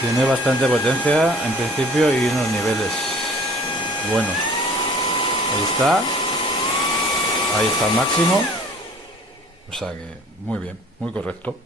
Tiene bastante potencia en principio y unos niveles buenos. Ahí está. Ahí está el máximo. O sea que muy bien, muy correcto.